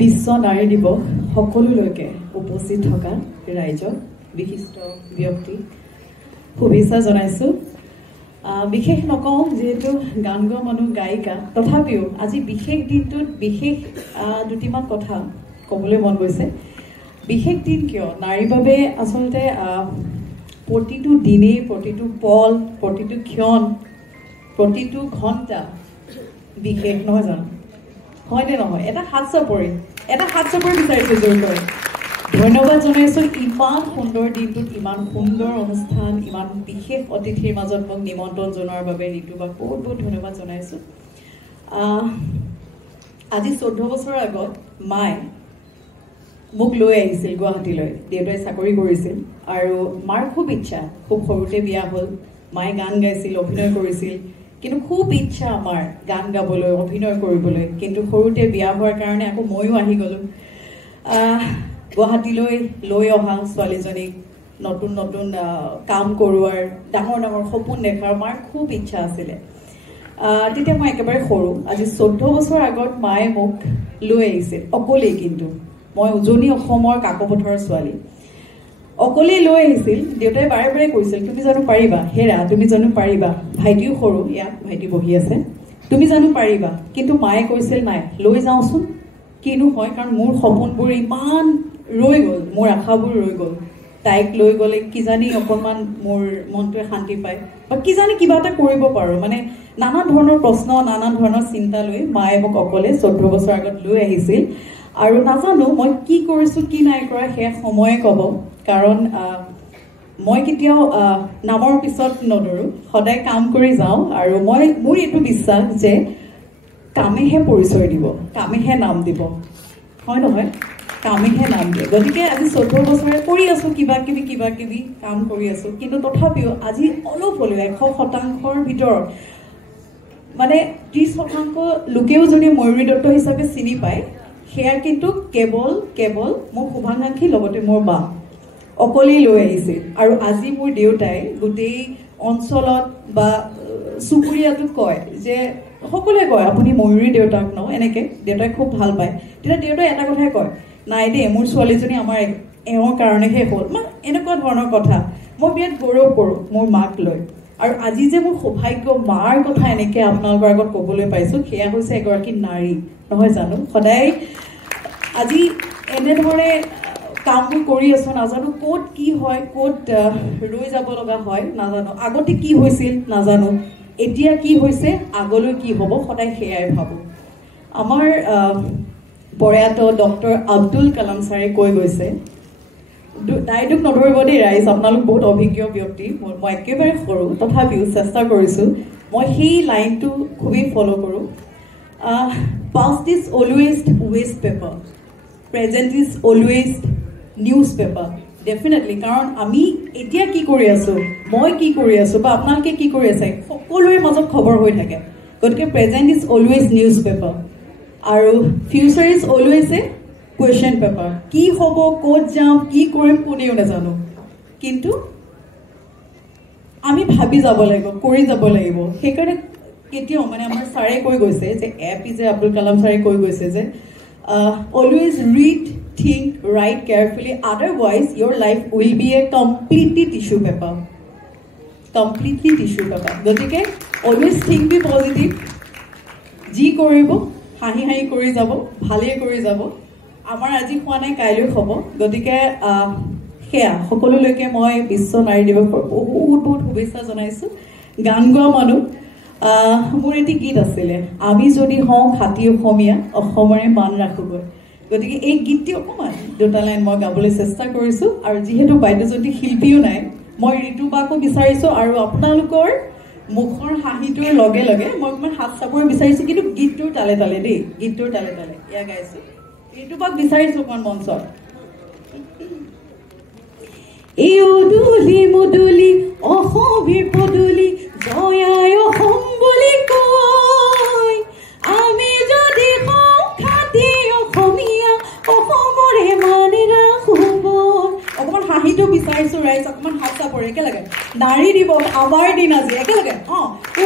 বিশ্ব নাৰী দিৱস সকলোলৈকে উপস্থিত থকা ৰাইজক বিশিষ্ট ব্যক্তি শুভেচ্ছা জনাইছো। বিশেষ নকওঁ যেহেতু গান গোৱা মানুহ গায়িকা, তথাপিও আজি বিশেষ দিনটোত বিশেষ দুটিমান কথা ক'বলৈ মন গৈছে। বিশেষ দিন কিয়? নাৰীৰ বাবে আচলতে প্ৰতিটো দিনেই, প্ৰতিটো পল, প্ৰতিটো ক্ষণ, প্ৰতিটো ঘণ্টা বিশেষ, নহয় জানো? হয়নে নহয়? এটা হাত চাপৰি বিচাৰিছোঁ জোৰকৈ। ধন্যবাদ জনাইছোঁ ইমান সুন্দৰ দিনটোত, ইমান সুন্দৰ অনুষ্ঠান, ইমান বিশেষ অতিথিৰ মাজত মোক নিমন্ত্ৰণ জনোৱাৰ বাবে ঋতুবাক বহুত বহুত ধন্যবাদ জনাইছোঁ। আজি 14 বছৰ আগত মায়ে মোক লৈ আহিছিল গুৱাহাটীলৈ। দেউতাই চাকৰি কৰিছিল আৰু মাৰ খুব ইচ্ছা, খুব সৰুতে বিয়া হ'ল, মায়ে গান গাইছিল, অভিনয় কৰিছিল, কিন্তু খুব ইচ্ছা আমাৰ গান গাবলৈ, অভিনয় কৰিবলৈ। কিন্তু সৰুতে বিয়া হোৱাৰ কাৰণে আকৌ ময়ো আহি গ'লোঁ গুৱাহাটীলৈ। লৈ অহা ছোৱালীজনীক নতুন নতুন কাম কৰোৱাৰ, ডাঙৰ ডাঙৰ সপোন দেখাৰ মাৰ খুব ইচ্ছা আছিলে। তেতিয়া মই একেবাৰে সৰু, আজি 14 বছৰ আগত মায়ে মোক লৈ আহিছিল অকলেই। কিন্তু মই উজনি অসমৰ কাকপথাৰৰ ছোৱালী, অকলেই লৈ আহিছিল। দেউতাই বাৰে বাৰে কৈছিল, তুমি জানো পাৰিবা হেৰা, তুমি জানো পাৰিবা, ভাইটিও সৰু, ইয়াত ভাইটি বহি আছে, তুমি জানো পাৰিবা। কিন্তু মায়ে কৈছিল নাই, লৈ যাওঁচোন, কিনো হয়, কাৰণ মোৰ সপোনবোৰ ইমান ৰৈ গ'ল, মোৰ আশাবোৰ ৰৈ গ'ল। তাইক লৈ গ'লে কিজানি অকণমান মোৰ মনটোৱে শান্তি পায়, বা কিজানি কিবা এটা কৰিব পাৰোঁ, মানে নানা ধৰণৰ প্ৰশ্ন, নানা ধৰণৰ চিন্তা লৈ মায়ে মোক অকলে 14 বছৰ আগত লৈ আহিছিল। আৰু নাজানো মই কি কৰিছোঁ কি নাই কৰা, সেয়া সময়ে ক'ব। কাৰণ মই কেতিয়াও নামৰ পিছত নদৌৰোঁ, সদায় কাম কৰি যাওঁ। আৰু মোৰ এইটো বিশ্বাস যে কামেহে পৰিচয় দিব, কামেহে নাম দিব, হয় নহয়? কামেহে নাম দিয়ে। গতিকে আজি 14 বছৰে কৰি আছোঁ, কিবা কিবি কাম কৰি আছোঁ। কিন্তু তথাপিও আজি অলপ হ'লেও 100%ৰ ভিতৰত মানে 30% লোকেও যদি ময়ূৰী দত্ত হিচাপে চিনি পায়, সেয়া কিন্তু কেৱল মোৰ শুভাকাংক্ষী, লগতে মোৰ বা অকলেই লৈ আহিছিল। আৰু আজি মোৰ দেউতাই গোটেই অঞ্চলত বা চুবুৰীয়াটোক কয় যে, সকলোৱে কয় আপুনি ময়ূৰী দেউতাক ন, এনেকৈ দেউতাই খুব ভাল পায়। তেতিয়া দেউতাই এটা কথাই কয়, নাই দেই, মোৰ ছোৱালীজনী আমাৰ এওঁৰ কাৰণেহে হ'ল, মানে এনেকুৱা ধৰণৰ কথা। মই বিৰাট গৌৰৱ কৰোঁ মোৰ মাক লৈ। আৰু আজি যে মোৰ সৌভাগ্য মাৰ কথা এনেকৈ আপোনালোকৰ আগত ক'বলৈ পাইছোঁ, সেয়া হৈছে এগৰাকী নাৰী, নহয় জানো? সদায় আজি এনেধৰণে কামবোৰ কৰি আছোঁ, নাজানো ক'ত কি হয়, ক'ত ৰৈ যাব লগা হয় নাজানো, আগতে কি হৈছিল নাজানো, এতিয়া কি হৈছে, আগলৈ কি হ'ব, সদায় সেয়াই ভাবোঁ। আমাৰ প্ৰয়াত ডক্টৰ আব্দুল কালাম ছাৰে কৈ গৈছে, দায়টোক নধৰিব দেই ৰাইজ, আপোনালোক বহুত অভিজ্ঞ ব্যক্তি, মই একেবাৰে সৰু, তথাপিও চেষ্টা কৰিছোঁ। মই সেই লাইনটো খুবেই ফ'ল' কৰোঁ। Past is always waste paper, present is always news. Definitely, কাৰণ আমি এতিয়া কি কৰি আছোঁ, মই কি কৰি আছোঁ, বা আপোনালোকে কি কৰি আছে, সকলোৰে মাজত খবৰ হৈ থাকে। গতিকে present is always newspaper আৰু future is always a question paper. কি হ'ব, ক'ত যাম, কি কৰিম, কোনেও নাজানো, কিন্তু আমি ভাবি যাব লাগিব, কৰি যাব লাগিব। সেইকাৰণে কেতিয়াও মানে আমাৰ ছাৰে কৈ গৈছে যে, APJ আব্দুল কালাম ছাৰে কৈ গৈছে যে always read, think, write carefully, otherwise your life will be a completely tissue paper. গতিকে always think, be positive, যি কৰিব হাঁহি হাঁহি কৰি যাব, ভালেই কৰি যাব। আমাৰ আজি হোৱা নাই, কাইলৈ হ'ব। গতিকে সেয়া সকলোলৈকে মই বিশ্ব নাৰী দিৱসৰ বহুত বহুত শুভেচ্ছা জনাইছোঁ। গান গোৱা মানুহ, মোৰ এটি গীত আছিলে, আমি যদি হওঁ খাটি অসমীয়া, অসমৰে মান ৰাখোগৈ। গতিকে এই গীতটি অকণমান দুটা লাইন মই গাবলৈ চেষ্টা কৰিছোঁ। আৰু যিহেতু বাদ্যযন্ত্ৰী শিল্পীও নাই, মই ঋতুবাকো বিচাৰিছোঁ, আৰু আপোনালোকৰ মুখৰ হাঁহিটোৰ লগে লগে মই অকণমান হাত চাপৰ বিচাৰিছোঁ, কিন্তু গীতটোৰ তালে তালে দেই, গীতটোৰ তালে তালে এয়া গাইছোঁ। ঋতুবাক বিচাৰিছোঁ অকণমান মঞ্চত। এই উদুলি মুদুলি অসমীৰ পদুলি, জয়াই অসম বুলি কয়, আমি যদি হওঁ খাটি অসমীয়া, অসমৰে মানে ৰাখোগৈ। অকণমান হাঁহিটো বিচাৰিছোঁ ৰাইজ, অকণমান হাত চাপৰ একেলগে। নাৰী দিৱস আমাৰ দিন আজি, একেলগে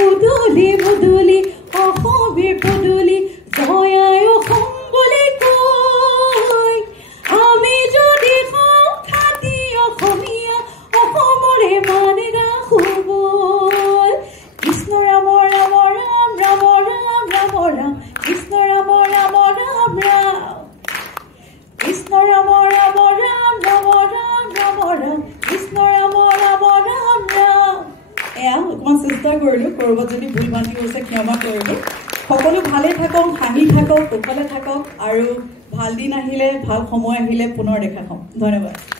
উদুলি মুদুলি অসমীৰ পদুলি, জয়াই অসম বুলি কয়, অকণমান চেষ্টা কৰিলোঁ, ক'ৰবাত যদি ভুল বান্ধি গৈছে ক্ষমা কৰিলোঁ। সকলো ভালে থাকক, হাঁহি থাকক, কুশলে থাকক, আৰু ভাল দিন আহিলে, ভাল সময় আহিলে পুনৰ দেখা হ'ম। ধন্যবাদ।